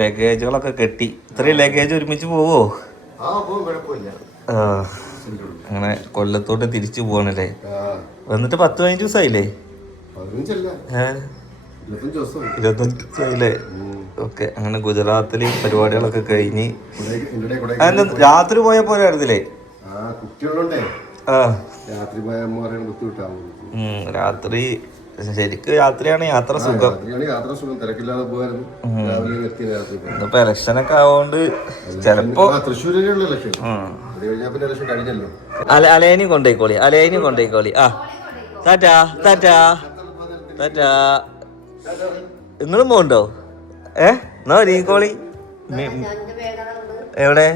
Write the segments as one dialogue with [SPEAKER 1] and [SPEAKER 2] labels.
[SPEAKER 1] ലഗേജുകളൊക്കെ കെട്ടി. ഇത്രയും ലഗേജ് ഒരുമിച്ച് പോവോ? അങ്ങനെ കൊല്ലത്തോട്ട് തിരിച്ചു
[SPEAKER 2] പോവാണല്ലേ?
[SPEAKER 1] വന്നിട്ട് പത്ത് പതിനഞ്ച് ദിവസമായില്ലേ
[SPEAKER 2] ഇരുപത്തഞ്ച്
[SPEAKER 1] ദിവസമായില്ലേ ഓക്കെ അങ്ങനെ ഗുജറാത്തിൽ പരിപാടികളൊക്കെ കഴിഞ്ഞ്. എന്റെ രാത്രി പോയ പോലെ ആയിരുന്നില്ലേ
[SPEAKER 2] രാത്രി
[SPEAKER 1] രാത്രി ശരിക്ക് രാത്രിയാണ് യാത്ര സുഖം.
[SPEAKER 2] യാത്ര സുഖം. തിരക്കില്ലാതെ പോകായിരുന്നു
[SPEAKER 1] ഇലക്ഷനൊക്കെ ആവുകൊണ്ട് ചെലപ്പോ
[SPEAKER 2] തൃശ്ശൂരിലുള്ള ലക്ഷം കഴിഞ്ഞല്ലോ.
[SPEAKER 1] അല അലേനി കൊണ്ടേക്കോളി അലേനി കൊണ്ടേക്കോളി. ആ. താറ്റാ താറ്റാ താറ്റാ നിങ്ങളും പോണ്ടോ? ഏ? എന്നാ നീക്കോളി എവിടെ.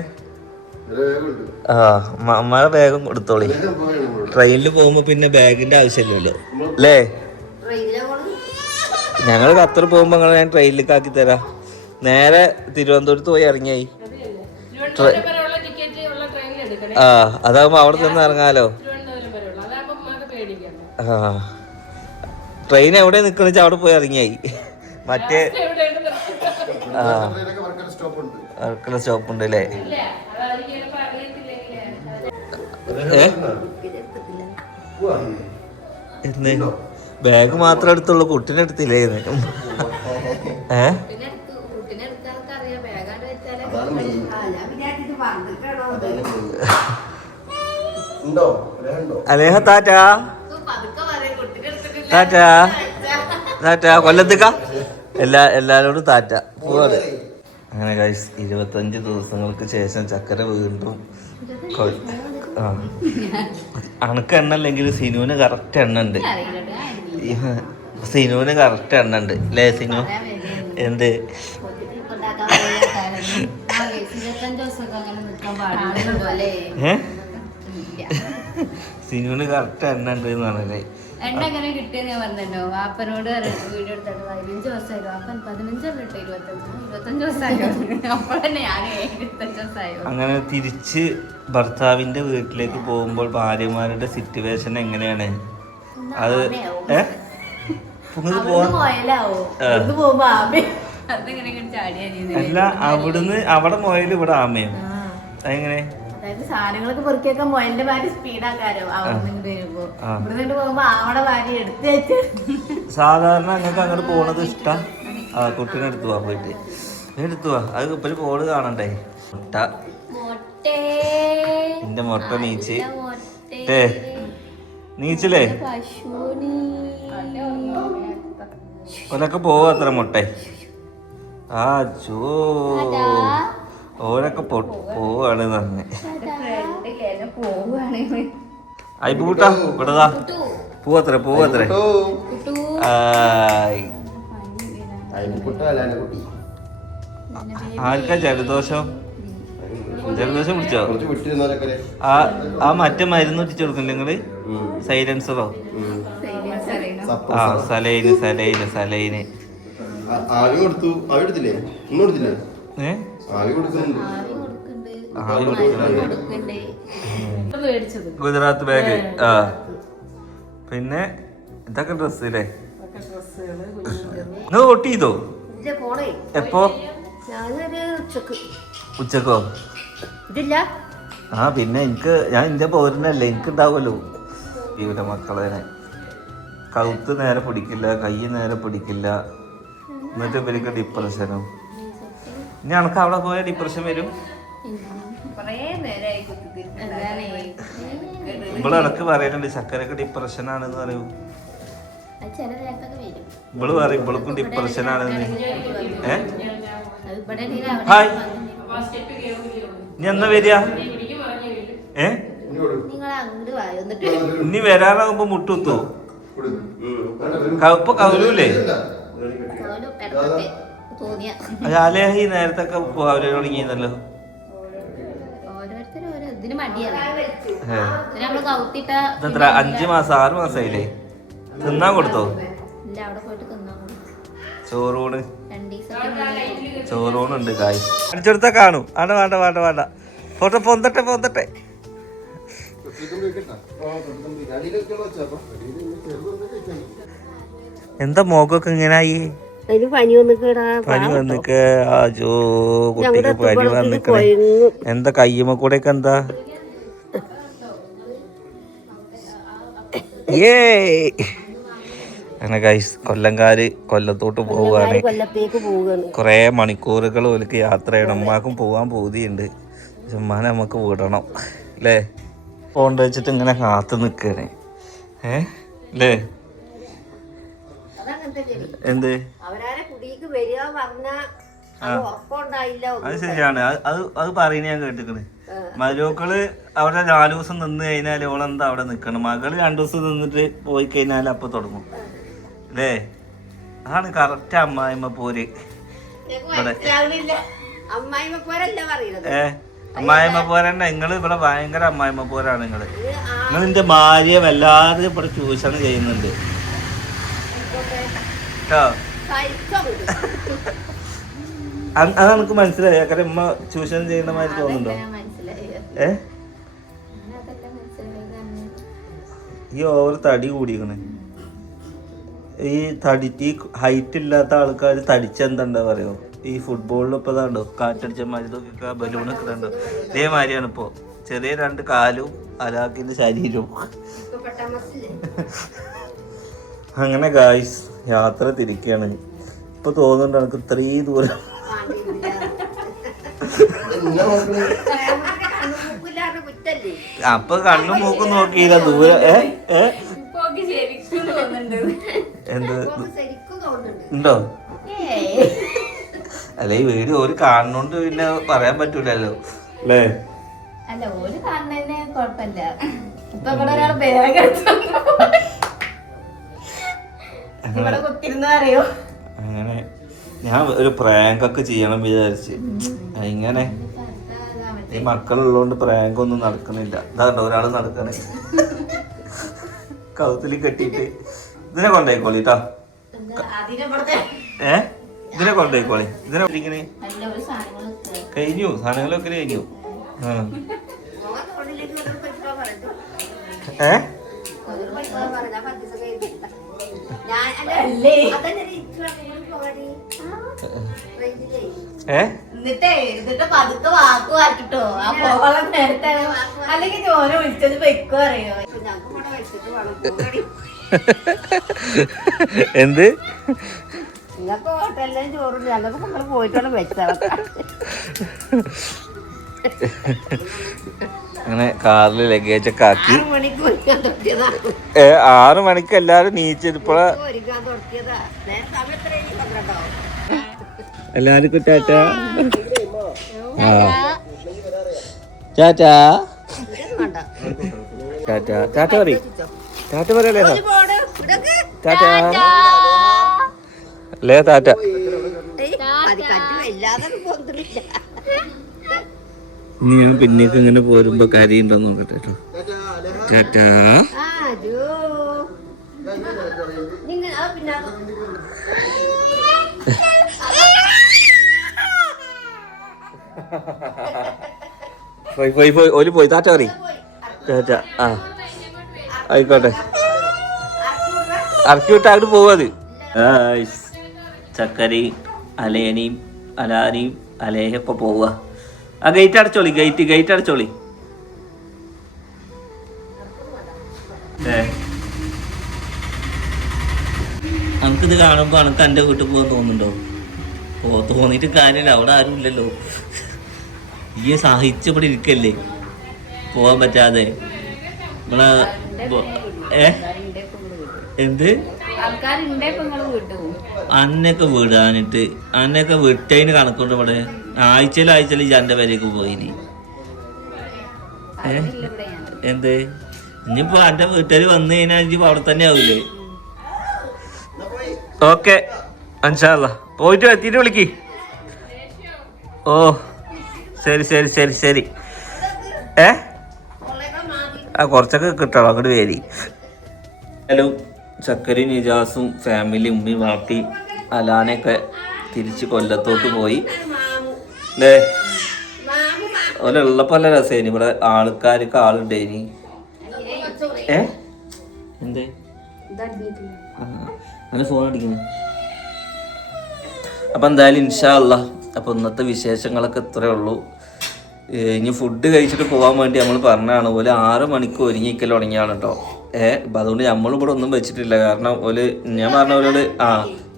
[SPEAKER 1] ആ അമ്മയുടെ ബാഗും കൊടുത്തോളി. ട്രെയിനിൽ പോകുമ്പോ പിന്നെ ബാഗിന്റെ ആവശ്യമില്ലല്ലോ അല്ലേ ഞങ്ങൾ ഖത്തർ പോകുമ്പോ ഞങ്ങൾ ഞാൻ ട്രെയിനിലേക്ക് ആക്കി തരാം. നേരെ തിരുവനന്തപുരത്ത് പോയി ഇറങ്ങിയായി. ആ അതാവുമ്പോ അവിടെ നിന്ന് ഇറങ്ങാലോ?
[SPEAKER 3] അതാകുമ്പോൾ
[SPEAKER 1] ആ. ട്രെയിൻ എവിടെ നിക്കണ വെച്ചാ അവിടെ പോയി ഇറങ്ങിയായി. മറ്റേ? ആ.
[SPEAKER 2] ട്രെയിനൊക്കെ വർക്കല സ്റ്റോപ്പ് ഉണ്ട്.
[SPEAKER 1] അടുക്കള സ്റ്റോപ്പ് ഉണ്ട് അല്ലേ? ഏ?
[SPEAKER 2] പോവാ.
[SPEAKER 1] ബാഗ് മാത്രം എടുത്തുള്ളൂ കുട്ടിനെ എടുത്തില്ലേ? ഏ? അലേഹ താറ്റാ താറ്റാ താറ്റാ കൊല്ലത്തേക്ക? എല്ലാ എല്ലാരോടും താറ്റ പോവാതെ അങ്ങനെ കഴിച്ച് ഇരുപത്തഞ്ച് ദിവസങ്ങൾക്ക് ശേഷം ചക്കര വീണ്ടും അണക്ക് എണ്ണ അല്ലെങ്കിൽ സിനുവിന് കറക്റ്റ് എണ്ണ ഉണ്ട്. സിനുവിന് കറക്റ്റ് എണ്ണുണ്ട്. അല്ലേ സിനു? എന്ത്? സിനുവിന് കറക്റ്റ് എണ്ണ ഉണ്ട് എന്ന് പറഞ്ഞല്ലേ.
[SPEAKER 4] എണ്ണ എങ്ങനെ കിട്ടിയെന്ന് ഞാൻ പറഞ്ഞല്ലോ. വാപ്പനോട് വീഡിയോ എടുത്തിട്ട് പതിനഞ്ച് വാപ്പൻ ഇരുപത്തഞ്ച്. ഇരുപത്തഞ്ച് ഞാൻ ഇരുപത്തഞ്ച്
[SPEAKER 1] അങ്ങനെ തിരിച്ച് ഭർത്താവിന്റെ വീട്ടിലേക്ക് പോകുമ്പോൾ ഭാര്യമാരുടെ സിറ്റുവേഷൻ എങ്ങനെയാണ്? അത് ഏ? പുങ്ങത് അല്ല അവിടുന്ന് അവിടെ പോയാലും ഇവിടെ ആമയും അതെങ്ങനെ?
[SPEAKER 4] അതായത് സാധനങ്ങളൊക്കെ പെറുക്കിയൊക്കെ മൊയലിന്റെ ഭാര്യ സ്പീഡാക്കാരോ? അവിടെ നിന്ന് വരുമ്പോ.
[SPEAKER 1] ആ.
[SPEAKER 4] ഇവിടെ നിന്ന് പോകുമ്പോ ആവടെ ഭാര്യ എടുത്ത് വെച്ച്.
[SPEAKER 1] സാധാരണ അങ്ങക്ക് അങ്ങോട്ട് പോണത് ഇഷ്ടം? ആ കുട്ടീനെ എടുത്തു പോവാ പോയിട്ട്. എടുത്തു പോവാ അത് ഇപ്പൊ പോൾ കാണണ്ടേ? മുട്ട.
[SPEAKER 4] മൊട്ടേ.
[SPEAKER 1] എന്റെ മുട്ട നീച്ച് ഏ നീച്ചില്ലേ
[SPEAKER 4] ഒരൊക്കെ
[SPEAKER 1] ഓലൊക്കെ പോവാ അത്ര മുട്ട. ആ ചോ ഓരൊക്കെ പോവാണ്
[SPEAKER 4] പോവുകയാണെങ്കിൽ
[SPEAKER 1] ആയി പൂട്ടാ ഇവിടെതാ പോവത്രേ പോവത്രേ. ആർക്കാ ജലദോഷം? ജലദോഷം പിടിച്ചോ?
[SPEAKER 2] കുറച്ച് വിട്ടിരുന്നാലൊക്കെ
[SPEAKER 1] ആ ആ മറ്റേ മരുന്ന് ഒട്ടിച്ചു കൊടുക്കുന്നില്ല നിങ്ങൾ? സൈലൻസറോ? ആ സലൈന് സലൈന് സലൈന്.
[SPEAKER 2] ആവി കൊടുത്തു. ആവി എടുത്തില്ലേ ഇന്ന് കൊടുത്തില്ലേ?
[SPEAKER 1] ഏ?
[SPEAKER 2] ആവി കൊടുക്കുന്നുണ്ട്.
[SPEAKER 1] ആവി കൊടുക്കുന്നുണ്ട്.
[SPEAKER 3] മേടിച്ചത്.
[SPEAKER 1] ഗുജറാത്ത് ബാഗ്. ആ. പിന്നെ ഇതൊക്കെ ഡ്രസ് അല്ലേ നിങ്ങൾ വോട്ട് ചെയ്തോ?
[SPEAKER 4] പോണേ.
[SPEAKER 1] എപ്പോ?
[SPEAKER 4] ഉച്ചയ്ക്ക്. ഉച്ചക്കോ? ഇതില്ല.
[SPEAKER 1] ആ പിന്നെ എനിക്ക് ഞാൻ ഇന്ത്യ പൗരനല്ലേ എനിക്ക് ഉണ്ടാവുമല്ലോ ഇവിടെ മക്കളെ. കഴുത്ത് നേരെ പിടിക്കില്ല കൈ നേരെ പിടിക്കില്ല. എന്നിട്ട് ഇവർക്ക് ഡിപ്രഷനും ഇനി അനക്ക് അവിടെ പോയ ഡിപ്രഷൻ വരും? ഇവിടെ ഇടയ്ക്ക് പറയുന്നുണ്ട് ചക്കരക്ക് ഡിപ്രഷൻ ആണെന്ന് പറയൂ. ഇവൾ പറയും ഇവൾക്കും ഡിപ്രഷൻ ആണെന്ന്. ഏ? ഹായ്. ഇനി എന്നാ വരിക?
[SPEAKER 3] പിടിക്കും പറഞ്ഞു വീട്ടിൽ
[SPEAKER 1] ഏ? ഇനി വരാറാകുമ്പോ മുട്ടുത്തോ
[SPEAKER 2] കൊടുക്കും. കൗലൂലേ
[SPEAKER 1] ഇപ്പൊ നേരത്തെ അവർ തുടങ്ങിയെന്നല്ലോ. ഇതെത്ര? അഞ്ച് മാസം ആറ് മാസമായില്ലേ തിന്നാൻ കൊടുത്തോ?
[SPEAKER 4] ഇല്ല അവിടെ പോയിട്ട് തിന്നാൻ കൊടുക്കും.
[SPEAKER 1] ചോറൂണ്. ചോറൂണുണ്ട് കായ് അടിച്ചെടുത്താ കാണും. ആണ്ട വേണ്ട വേണ്ട വേണ്ട. ഫോട്ടോ പൊന്തട്ടെ പൊന്തട്ടെ. എന്താ മോക്കൊക്കെ
[SPEAKER 5] ഇങ്ങനായി? പനി
[SPEAKER 1] വന്നിക്ക്. ആജോ കുട്ടിക്ക് പനി വന്നിക്കണേ. എന്താ കയ്യുമ്മ കൂടെ ഒക്കെ എന്താ? ഏ അങ്ങനെ ഗൈസ് കൊല്ലംകാര് കൊല്ലത്തോട്ട് പോവുകയാണ്. കുറേ മണിക്കൂറുകൾ ഓലക്ക് യാത്ര ചെയ്യണം. ഉമ്മാക്കും പോവാൻ പൂതിയുണ്ട്. പക്ഷെ ഉമ്മാനെ നമുക്ക് വിടണം. അല്ലേ പോണ്ട വെച്ചിട്ട് ഇങ്ങനെ കാത്തു നിൽക്കണേ ഏ? അല്ലേ എന്ത്? അത് ശരിയാണ്. അത് അത് പറയുന്ന ഞാൻ കേട്ടിക്കണ്. മരുമക്കൾ അവിടെ നാല് ദിവസം നിന്ന് കഴിഞ്ഞാൽ ഓളെന്താ അവിടെ നിക്കണം? മകൾ രണ്ടു ദിവസം നിന്നിട്ട് പോയി കഴിഞ്ഞാൽ അപ്പൊ തുടങ്ങും. അല്ലേ അതാണ് കറക്റ്റ് അമ്മായിമ്മ പോര്. ഇവിടെ ഏ? അമ്മായിമ്മ പോരണ്ട നിങ്ങൾ ഇവിടെ ഭയങ്കര അമ്മായിമ്മ പോരാണ് നിങ്ങൾ. നിങ്ങൾ നിന്റെ ഭാര്യയെ വല്ലാതെ ഇവിടെ ചൂഷണം ചെയ്യുന്നുണ്ട്. കേട്ടോ അത് നമുക്ക് മനസ്സിലായി. കാരണം ഉമ്മ ചൂഷണം ചെയ്യുന്ന മാതിരി തോന്നുന്നുണ്ടോ? ഏ? ഈ ഓവർ തടി കൂടിയിരിക്കണേ. ഈ തടി ഈ ഹൈറ്റ് ഇല്ലാത്ത ആൾക്കാർ തടിച്ചെന്താ പറയോ ഈ ഫുട്ബോളിൽ ഇപ്പൊ ഇതാണ്ടോ? കാറ്റടിച്ച മരുന്നൊക്കെ ബലൂൺ ഇതാണ്ടോ ഇതേ ഇതേമാതിരിയാണ് ഇപ്പോ. ചെറിയ രണ്ട് കാലും അലാക്കിന്റെ ശരീരവും. അങ്ങനെ ഗായ്സ് യാത്ര തിരിക്കുകയാണ് ഇപ്പൊ തോന്നുന്നുണ്ട് എനിക്ക് ഇത്രയും ദൂരം. അപ്പൊ കണ്ണും മൂക്കും നോക്കിയില്ല ദൂരം. എന്ത്?
[SPEAKER 5] ശരിക്കും തോന്നുന്നുണ്ട്.
[SPEAKER 1] ഉണ്ടോ? അല്ല ഈ വീഡിയോ ഒരു കാണുന്നോണ്ട് പിന്നെ പറയാൻ പറ്റൂലല്ലോ. അല്ലേ?
[SPEAKER 4] അല്ല ഓര് കാണുന്നതിന് കുഴപ്പമില്ല ഇപ്പൊ ഇവിടെ ഒരാൾ ബാഗ് ഇവിടെ കുത്തിരുന്ന അറിയോ?
[SPEAKER 1] അങ്ങനെ. ഞാൻ ഒരു പ്രാങ്ക് ഒക്കെ ചെയ്യണം വിചാരിച്ച്. ഇങ്ങനെ ഈ മക്കളുള്ളതുകൊണ്ട് പ്രാങ്ക് ഒന്നും നടക്കണില്ല അതാണ്ടോ ഒരാൾ നടക്കണേ. കൗത്തിലി കെട്ടിയിട്ട്. ഇതിനെ
[SPEAKER 4] കൊണ്ടായിക്കോളിട്ടാ
[SPEAKER 1] ഏഹ് ഇതിനെ കൊണ്ടുപോയിക്കോളി. ഇതിനെ ഇരിക്കണേ
[SPEAKER 4] നല്ല ഒരു സാധനങ്ങളൊക്കെ
[SPEAKER 1] കഴിഞ്ഞു. സാധനങ്ങളൊക്കെ കഴിഞ്ഞു ഏ?
[SPEAKER 4] എന്നിട്ടേ എന്നിട്ട് പതുക്കെ വാക്ക് ആ പോകാൻ നേരത്തെ അല്ലെങ്കിൽ ചോര വിളിച്ചത് വെക്കോ അറിയോ?
[SPEAKER 1] എന്ത്?
[SPEAKER 5] നിങ്ങൾക്ക് ഹോട്ടലിലും നിങ്ങൾ
[SPEAKER 1] അങ്ങനെ കാറിൽ ലഗേജ് ഒക്കെ ആക്കി.
[SPEAKER 5] ആറ് മണിക്ക് ഒരുക്കാൻ തുടങ്ങിയതാണ്
[SPEAKER 1] ഏ, ആറ് മണിക്ക് എല്ലാരും നീച്ചിരിപ്പോ
[SPEAKER 5] ഒരുക്കാൻ തുടങ്ങിയതാ. നേരെ സമയം എത്രയും പന്ത്രണ്ടോ?
[SPEAKER 1] എല്ലാവർക്കും ടാറ്റ. ആ.
[SPEAKER 5] വേണ്ട.
[SPEAKER 1] ചാറ്റ പറയല്ലേ?
[SPEAKER 5] പോട് ഇവിടൊക്കെ
[SPEAKER 1] ടാറ്റ. അല്ലേ താറ്റ?
[SPEAKER 5] അത്
[SPEAKER 1] ഇനി ഞാൻ പിന്നേക്ക് ഇങ്ങനെ പോരുമ്പോ കരയുണ്ടോ നോക്കട്ടെ കേട്ടോ ടാറ്റ. പോയി പോയി പോയി. ഒരു പോയി. താറ്റ പറയും. ടാറ്റ ആ. ആയിക്കോട്ടെ. അറക്കി വിട്ട് അങ്ങോട്ട് പോവാത് ചക്കരയും അലേനയും അലാനയും അലേഹൊക്കെ പോവുക. ആ ഗേറ്റ് അടച്ചോളി ഗേറ്റ് ഗേറ്റ് അടച്ചോളി. നമുക്കിത് കാണുമ്പോൾ അനക്ക് എന്റെ വീട്ടിൽ പോകാൻ തോന്നുന്നുണ്ടോ? ഓ തോന്നിയിട്ട് കാര്യമില്ല. അവിടെ ആരും ഇല്ലല്ലോ. ഈ സഹിച്ച് ഇവിടെ ഇരിക്കല്ലേ? പോവാൻ പറ്റാതെ. നമ്മളെ ഏ? എന്ത്? അന്നൊക്കെ വിടാനിട്ട് അന്നൊക്കെ വിട്ടതിന് കണക്കുണ്ട് ഇവിടെ. ആഴ്ചയിൽ ആഴ്ചയിൽ എന്റെ പേരേക്ക് പോയിനി.
[SPEAKER 4] ഞാൻ.
[SPEAKER 1] എന്ത്? ഇനിയിപ്പോ എന്റെ വീട്ടിൽ വന്നു കഴിഞ്ഞാൽ ഇനിയിപ്പോ അവിടെ തന്നെ ആവില്ലേ ഓക്കെ അൻഷാല്ല പോയിട്ട് എത്തിയിട്ട് വിളിക്ക്. ഓ ശരി ശരി ശരി ശരി. ഏ? ആ കുറച്ചൊക്കെ കിട്ടണം അങ്ങോട്ട് വേരി. ഹലോ. ചക്കരയും നിജാസും ഫാമിലി ഉമ്മി വാപ്പി അലാനൊക്കെ തിരിച്ച് കൊല്ലത്തോട്ട് പോയി. അല്ലേ ഓലുള്ളപ്പോ നല്ല രസേനി. ഇവിടെ ആൾക്കാർക്ക് ആളുണ്ടേനി. ഏ? എന്തേ? ഫോൺ അടിക്കുന്നു. അപ്പം എന്തായാലും ഇൻഷാ അല്ല അപ്പോൾ ഇന്നത്തെ വിശേഷങ്ങളൊക്കെ ഇത്രയേ ഉള്ളൂ. ഇനി ഫുഡ് കഴിച്ചിട്ട് പോകാൻ വേണ്ടി നമ്മൾ പറഞ്ഞതാണ്. പോലെ ആറ് മണിക്ക് ഒരുങ്ങിക്കൽ തുടങ്ങിയാണ് കേട്ടോ ഏ അപ്പം അതുകൊണ്ട് നമ്മളിവിടെ ഒന്നും വെച്ചിട്ടില്ല. കാരണം ഒരു ഞാൻ പറഞ്ഞ ആ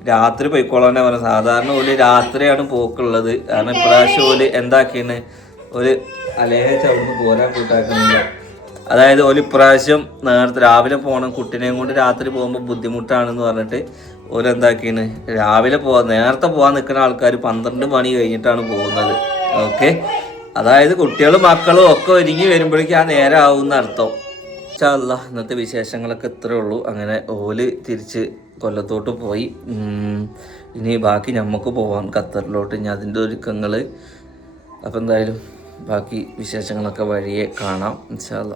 [SPEAKER 1] രാത്രി പോയിക്കോളാൻ പറഞ്ഞു സാധാരണ ഒരു രാത്രിയാണ് പോക്കുള്ളത്. കാരണം ഇപ്രാവശ്യം ഒരു എന്താക്കിയാണ് ഒരു അലേഹ ചവിടുന്ന് പോരാൻ കൂട്ടാക്കുന്നില്ല. അതായത് ഒരു ഇപ്രാവശ്യം നേരത്തെ രാവിലെ പോകണം കുട്ടീനെയും കൊണ്ട് രാത്രി പോകുമ്പോൾ ബുദ്ധിമുട്ടാണെന്ന് പറഞ്ഞിട്ട് ഓൽ എന്താക്കിയാണ് രാവിലെ പോവാ നേരത്തെ പോകാൻ നിൽക്കുന്ന ആൾക്കാർ പന്ത്രണ്ട് മണി കഴിഞ്ഞിട്ടാണ് പോകുന്നത്. ഓക്കെ? അതായത് കുട്ടികളും മക്കളും ഒക്കെ ഒരുങ്ങി വരുമ്പോഴേക്കും ആ നേരം ആവും അർത്ഥം അല്ല ഇന്നത്തെ വിശേഷങ്ങളൊക്കെ ഇത്രേ ഉള്ളൂ. അങ്ങനെ ഓൽ തിരിച്ച് കൊല്ലത്തോട്ട് പോയി. ഇനി ബാക്കി നമുക്ക് പോവാം ഖത്തറിലോട്ട്. ഇനി അതിന്റെ ഒരുക്കങ്ങൾ അപ്പം എന്തായാലും ബാക്കി വിശേഷങ്ങളൊക്കെ വഴിയെ കാണാം ഇൻഷാല്ല